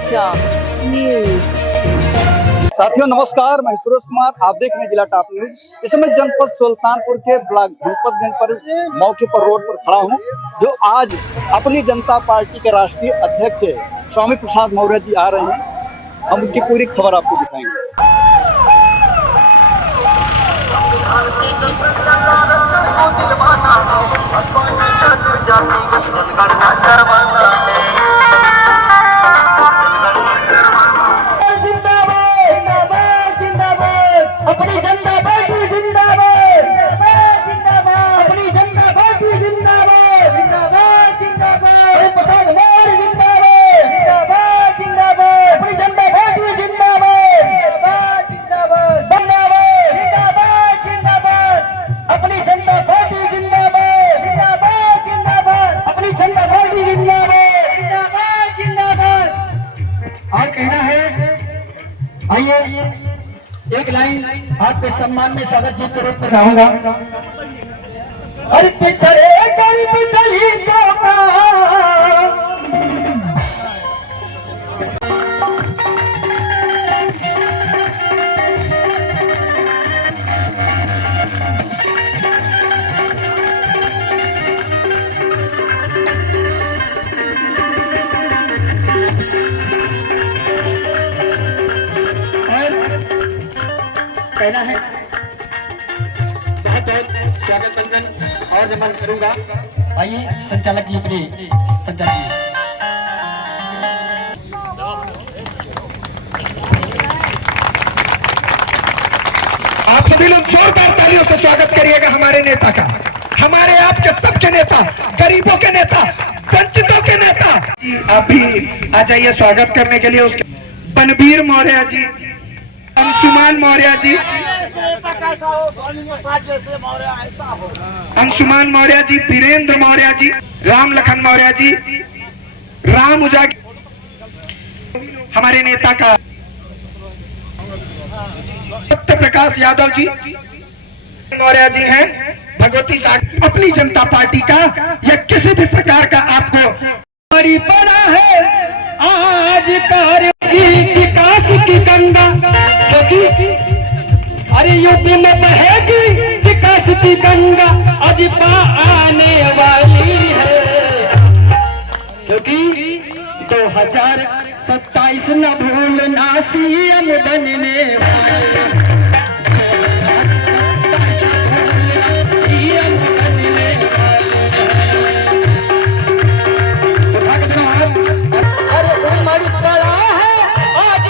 समाचार न्यूज। साथियों नमस्कार, मैं सूरज कुमार, आप देख रहे हैं जिला टॉप न्यूज। इस समय जनपद सुल्तानपुर के ब्लॉक धनपत पर मौके पर रोड पर खड़ा हूं, जो आज अपनी जनता पार्टी के राष्ट्रीय अध्यक्ष स्वामी प्रसाद मौर्य जी आ रहे हैं। हम उनकी पूरी खबर आपको दिखाएंगे। अपनी जनता पार्टी जिंदाबाद, जिंदाबाद, अपनी जनता पार्टी जिंदाबाद, जिंदाबाद, जिंदाबाद, प्रसाद मौर्य जिंदाबाद, जिंदाबाद, जिंदाबाद, अपनी जनता पार्टी जिंदाबाद, जिंदाबाद, जिंदाबाद, जिंदाबाद, जिंदाबाद, अपनी जनता पार्टी जिंदाबाद, जिंदाबाद, जिंदाबाद, अपनी जनता पार्टी जिंदाबाद, जिंदाबाद, जिंदाबाद। और कहना है, आइए एक लाइन आपके सम्मान में स्वागत गीत के रूप में गाऊंगा। अरे पिछड़े गरीब दलितों का कहना है, बहुत बहुत स्वागत बंधन और नमन करूंगा। आइए संचालक जी अपने संचालक जी। आप सभी लोग जोरदार तालियों से स्वागत करिएगा हमारे नेता का, हमारे आपके सबके नेता, गरीबों के नेता, वंचितों के नेता। आप भी आ जाइए स्वागत करने के लिए। उसके बनवीर मौर्य जी, अंशुमान मौर्य जी, अंशुमान मौर्य जी, वीरेंद्र मौर्य जी, राम लखन मौर्य जी, राम उजागी, हमारे नेता का सत्य प्रकाश यादव जी मौर्य जी हैं, भगवती सागर। अपनी जनता पार्टी का या किसी भी प्रकार का आपको बना है आज विकास की गंगा, अरे यूपी में बहेगी विकास की गंगा, आज आने वाली है, क्योंकि 2027 न भूलना सीएम बनने वाले, सीएम बनने वाले। अरे उमर बड़ा है आज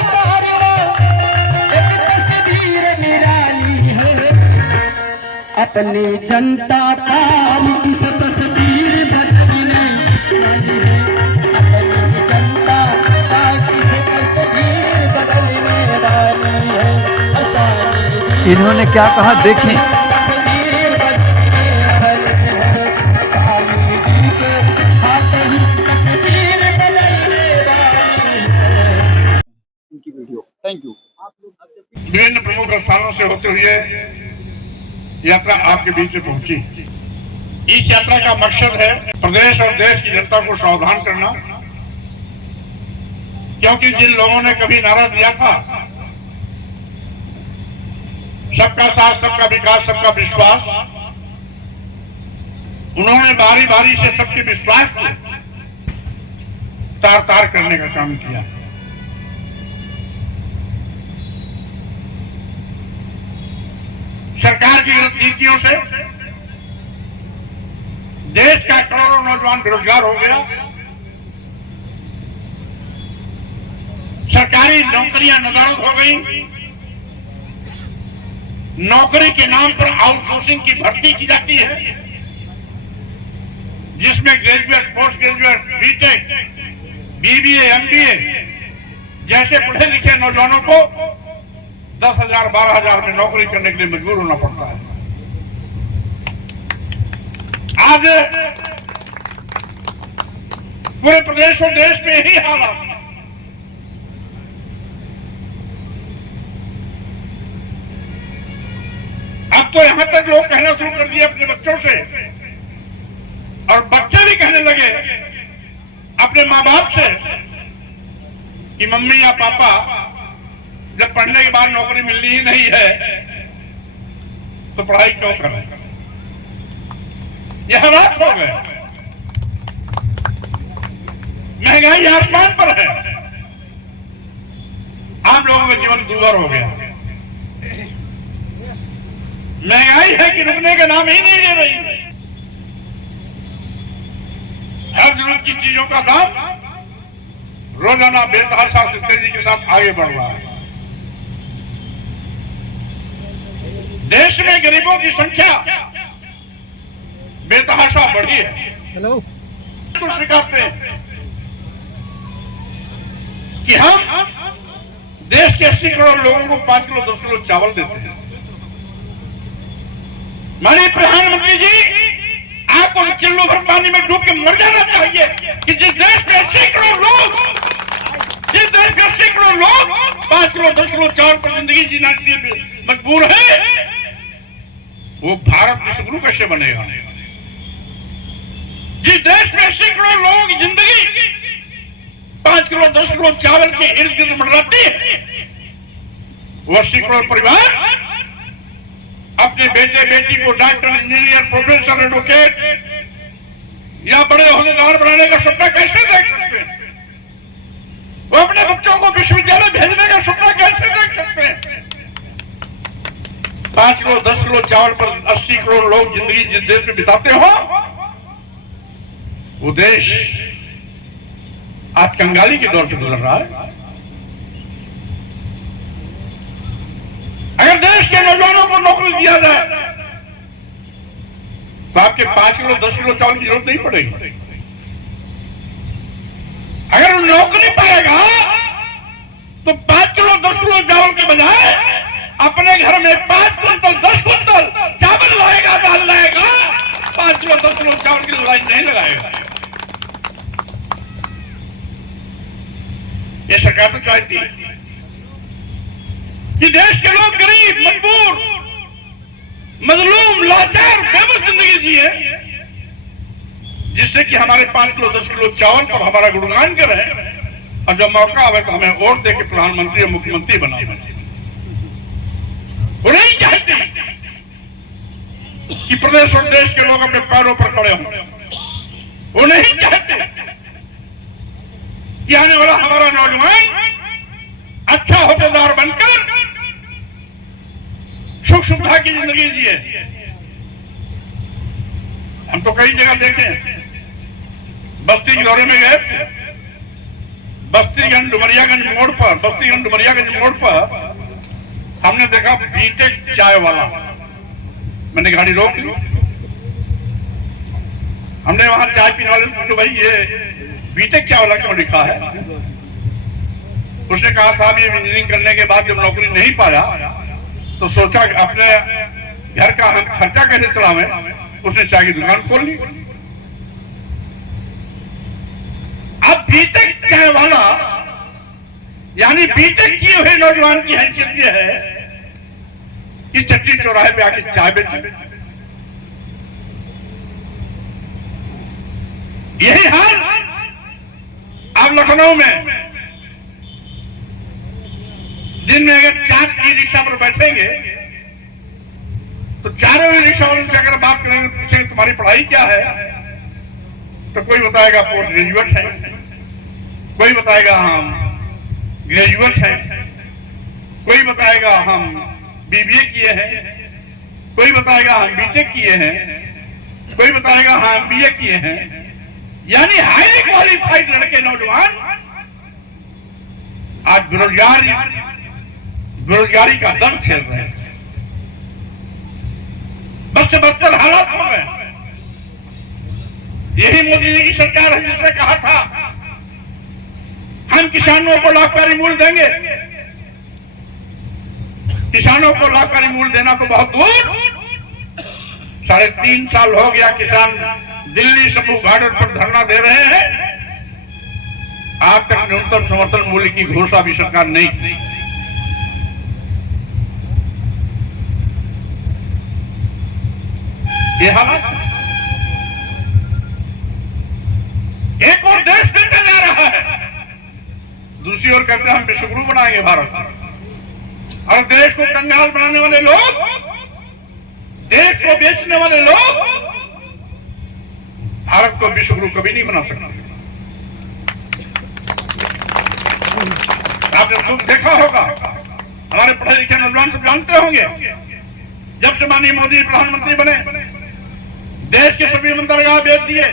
अपनी जनता पार्टी से तस्वीर बदलने वाली है, अपनी जनता पार्टी से तस्वीर बदलने वाली है। आसानी इन्होंने क्या कहा देखें। तस्वीर बदलने वाली है, आसानी के हाथ ही तस्वीर बदलने वाली है। उनकी वीडियो थैंक यू। विभिन्न प्रमुख स्थानों से होते हुए यात्रा आपके बीच में पहुंची। इस यात्रा का मकसद है प्रदेश और देश की जनता को सावधान करना, क्योंकि जिन लोगों ने कभी नारा दिया था सबका साथ, सबका विकास, सबका विश्वास, उन्होंने बारी बारी से सबके विश्वास को तार तार करने का काम किया। सरकार की गलत नीतियों से देश का करोड़ों नौजवान बेरोजगार हो गया, सरकारी नौकरियां नदारद हो गई, नौकरी के नाम पर आउटसोर्सिंग की भर्ती की जाती है, जिसमें graduate, post graduate, BTech, BBA, MBA जैसे पढ़े लिखे नौजवानों को 10,000, 12,000 में नौकरी करने के लिए मजबूर होना पड़ता है। आज पूरे प्रदेश और देश में यही हालात है। अब तो यहां तक लोग कहना शुरू कर दिए अपने बच्चों से, और बच्चे भी कहने लगे अपने माँ बाप से कि मम्मी या पापा जब पढ़ने के बाद नौकरी मिलनी ही नहीं है तो पढ़ाई क्यों कर रहे हैं? ये हालात हो गए, महंगाई आसमान पर है, आम लोगों का जीवन दूभर हो गया। महंगाई है कि रुकने का नाम ही नहीं ले रही। हर जरूरत की चीजों का दाम रोजाना बेतहाशा से तेजी के साथ आगे बढ़ रहा है। देश में गरीबों की संख्या बेतहाशा बढ़ी है। तो सिखाते हैं कि हम देश के 80 करोड़ लोगों को 5 किलो 10 किलो चावल देते हैं। माननीय प्रधानमंत्री जी, आपको चिल्लो भर पानी में डूब के मर जाना चाहिए कि जिस देश में 80 करोड़ लोग 5 किलो 10 किलो चावल पर जिंदगी जीना के लिए मजबूर है, वो भारत विश्वगुरु कैसे बनेगा? जिस देश में 80 करोड़ लोगों की जिंदगी 5 किलो 10 किलो चावल के इर्द गिर्द मंडराती है, वो 80 करोड़ परिवार अपने बेटे बेटी को डॉक्टर, इंजीनियर, प्रोफेसर, एडवोकेट या बड़े ओहदेदार बनाने का सपना कैसे देख सकते हैं? वो अपने बच्चों को विश्वविद्यालय भेजने का सपना कैसे देख सकते हैं? 5 किलो 10 किलो चावल पर 80 करोड़ लोग जिंदगी जिस देश में बिताते हो, वो देश आज कंगाली के दौर से गुजर रहा है। अगर देश के नौजवानों को नौकरी दिया जाए तो आपके 5 किलो 10 किलो चावल की जरूरत नहीं पड़ेगी। अगर नौकरी पाएगा तो 5 किलो 10 किलो चावल के बजाय अपने घर में 5 कुंतल 10 कुंतल चावल लाएगा, दाल लाएगा, 5 किलो 10 किलो चावल की लड़ाई नहीं लगाएगा। ये सरकार तो चाहती है कि देश के लोग गरीब, मजबूर, मजलूम, लाचार, बेबस जिंदगी जिए, जिससे कि हमारे 5 किलो 10 किलो चावल पर हमारा गुणगान करें और जब मौका आवे तो हमें वोट देके प्रधानमंत्री और मुख्यमंत्री बना। वो नहीं चाहते कि प्रदेश और देश के लोग अपने पैरों पर खड़े हों। वो नहीं चाहते कि आने वाला हमारा नौजवान अच्छा होदेदार बनकर सुख सुविधा की जिंदगी जिए। हम तो कई जगह देखे, बस्ती के दौरे में गए थे, बस्तीगंज डुमरियागंज मोड़ पर हमने देखा बीटेक चाय वाला। मैंने गाड़ी रोक ली, हमने वहां चाय पीने वाले से पूछा, भाई ये बीटेक चाय वाला क्यों लिखा है? उसने कहा, साहब ये इंजीनियरिंग करने के बाद जब नौकरी नहीं पाया तो सोचा अपने घर का हम खर्चा कैसे चलावें, उसने चाय की दुकान खोल ली। अब बीटेक चाय वाला यानी बीटेक किए हुए नौजवान की हैसियत यह है कि चट्टी चौराहे पे आके चाय बेचे। यही हाल आप लखनऊ में दिन में अगर 4 ई रिक्शा पर बैठेंगे तो चारों ई रिक्शा वालों से अगर बात करेंगे, पूछेंगे तुम्हारी पढ़ाई क्या है, तो कोई बताएगा पोस्ट ग्रेजुएट है, कोई बताएगा हम ग्रेजुएट हैं, कोई बताएगा हम बीबीए किए हैं, कोई बताएगा हम बीटेक किए हैं, कोई बताएगा हम बीए किए हैं। यानी हाईली क्वालिफाइड लड़के नौजवान आज बेरोजगारी का दम खेल रहे हैं। बस बदतर हालात हो गए। यही मोदी जी की सरकार है जिसने कहा था हम किसानों को लाभकारी मूल्य देंगे। किसानों को लाभकारी मूल्य देना तो बहुत दूर, 3.5 साल हो गया किसान दिल्ली समूह घाट पर धरना दे रहे हैं, आज तक न्यूनतम समर्थन मूल्य की घोषणा भी सरकार नहीं की। ये हालात, एक और देश बेचा जा रहा है। दूसरी ओर कहते हैं हम विश्वगुरु बनाएंगे भारत, और देश को कंगाल बनाने वाले लोग, देश को बेचने वाले लोग भारत को विश्वगुरु कभी नहीं बना सकते। आपने खुद देखा होगा, हमारे पढ़े लिखे नौजवान सब जानते होंगे, जब से माननीय मोदी प्रधानमंत्री बने देश के सभी बंदरगाह बेच दिए,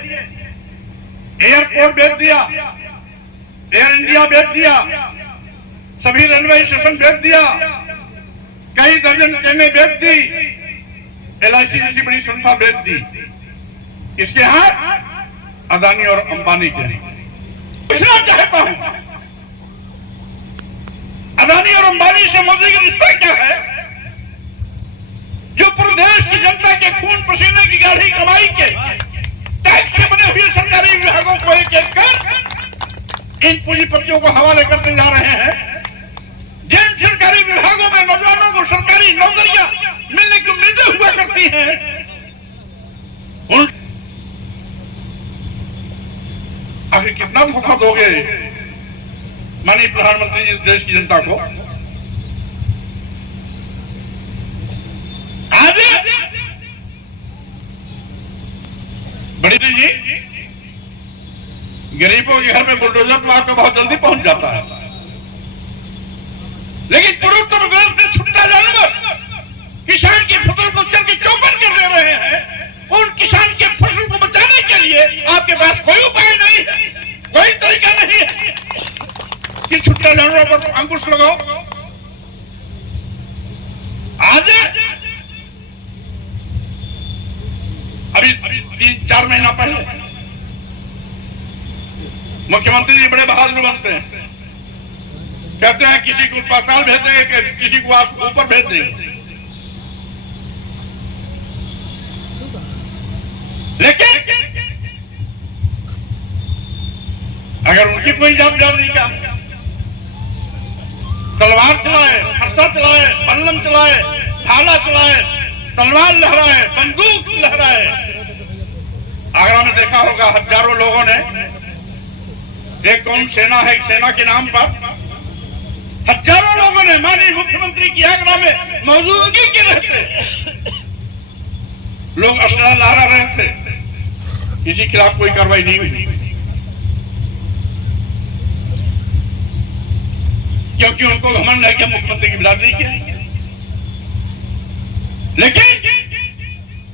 एयरपोर्ट बेच दिया, एयर इंडिया बेच दिया, सभी रेलवे स्टेशन बेच दिया, कई दर्जन ट्रेनें बेच दी, LIC जैसी बड़ी संस्था बेच दी। इसके हाथ अदानी और अंबानी के। पूछना चाहता हूं, अदानी और अंबानी से मोदी का रिश्ता क्या है, जो प्रदेश की जनता के खून पसीने की गाढ़ी कमाई के टैक्स से बने हुए सरकारी विभागों को एक एक कर इन पूंजीपतियों को हवाले करते जा रहे हैं। जिन सरकारी विभागों में नौजवानों को सरकारी नौकरियां मिलने को मिलते हुआ करती हैं, उन आखिर कितना धोखा दोगे माननीय प्रधानमंत्री जी देश की जनता को। आज बड़ी जी गरीबों के घर में बुलडोजर तो आपको बहुत जल्दी पहुंच जाता है, लेकिन पूर्वोत्तर प्रदेश में छुट्टा जानवर किसान की फसल को चल के चौपट कर दे रहे हैं। उन किसान के फसल को बचाने के लिए आपके पास कोई उपाय नहीं है, कोई तरीका नहीं है कि छुट्टा जानवरों पर अंकुश लगाओ। आज अभी 3-4 महीना पहले मुख्यमंत्री जी बड़े बहादुर बनते हैं, कहते हैं किसी को पाताल भेज देंगे, किसी को ऊपर भेज देंगे, लेकिन अगर उनकी कोई जवाबदारी का तलवार चलाए, फरसा चलाए, बल्लम चलाए, भाला चलाए, तलवार लहराए, बंदूक लहराए। आगरा में देखा होगा हजारों लोगों ने, एक कौन सेना है, सेना के नाम पर हजारों लोगों ने माननीय मुख्यमंत्री की आगरा में मौजूदगी के रहते लोग असला लहरा रहे थे, किसी के खिलाफ कोई कार्रवाई नहीं हुई, क्योंकि उनको घमंड है कि मुख्यमंत्री की बिरादरी की। लेकिन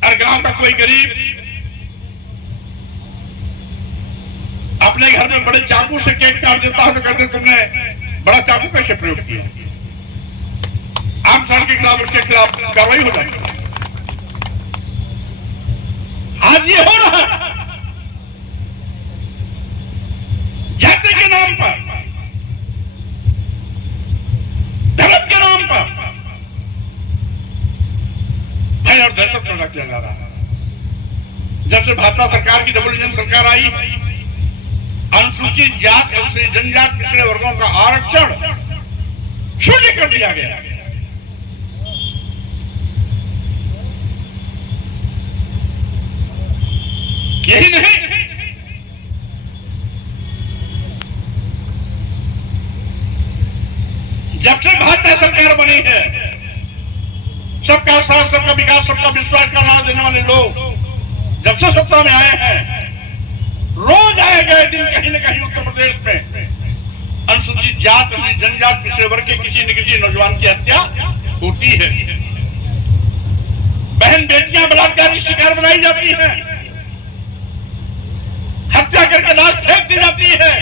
अगर गांव का कोई गरीब अपने घर में बड़े चाकू से केक काट देता है तो कहते तुमने बड़ा चाकू कैसे प्रयोग किया। आम सड़क के खिलाफ उसके खिलाफ कार्रवाई हो जाती है। आज ये हो रहा है जाति के नाम पर, धर्म के नाम पर भय और दहशत पैदा किया जा रहा है। जब से भाजपा सरकार की डबल इंजन सरकार आई, अनुसूचित जात और जनजात पिछड़े वर्गों का आरक्षण शून्य कर दिया गया। यही नहीं, जब से भाजपा सरकार बनी है, सबका साथ, सबका विकास, सबका विश्वास का राज देने वाले लोग जब से सत्ता में आए हैं, रोज आए गए दिन कहीं न कहीं उत्तर प्रदेश में अनुसूचित जात, जनजात, पिछड़े वर्ग के किसी न किसी नौजवान की हत्या होती है। बहन बेटियां बलात्कार की शिकार बनाई जाती हैं, हत्या करके लाश फेंक दी जाती है,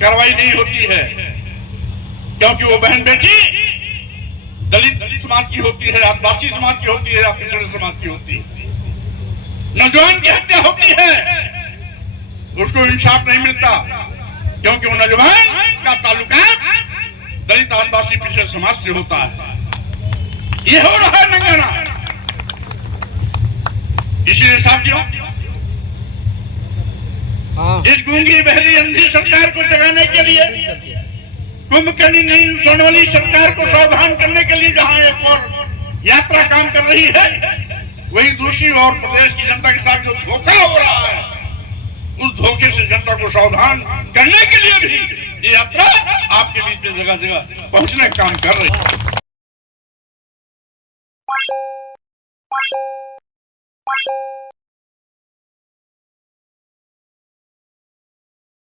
कार्रवाई नहीं होती है, क्योंकि वो बहन बेटी दलित समाज की होती है, आदिवासी समाज की होती है, या पिछड़े समाज की होती है। नौजवान की हत्या होती है, उसको इंसाफ नहीं मिलता, क्योंकि वो नौजवान का ताल्लुकात दलित आदिवासी पिछड़े समाज से होता है। ये हो रहा है नंगाना। इसलिए साथियों, इस गूंगी बहरी अंधी सरकार को जगाने के लिए, कुंभकर्णी नींद सोने वाली सरकार को सावधान करने के लिए जहां एक और यात्रा काम कर रही है, वही दूसरी ओर प्रदेश की जनता के साथ जो धोखा हो रहा है, उस धोखे से जनता को सावधान करने के लिए भी ये यात्रा आपके बीच में जगह जगह पहुंचने का काम कर रही है।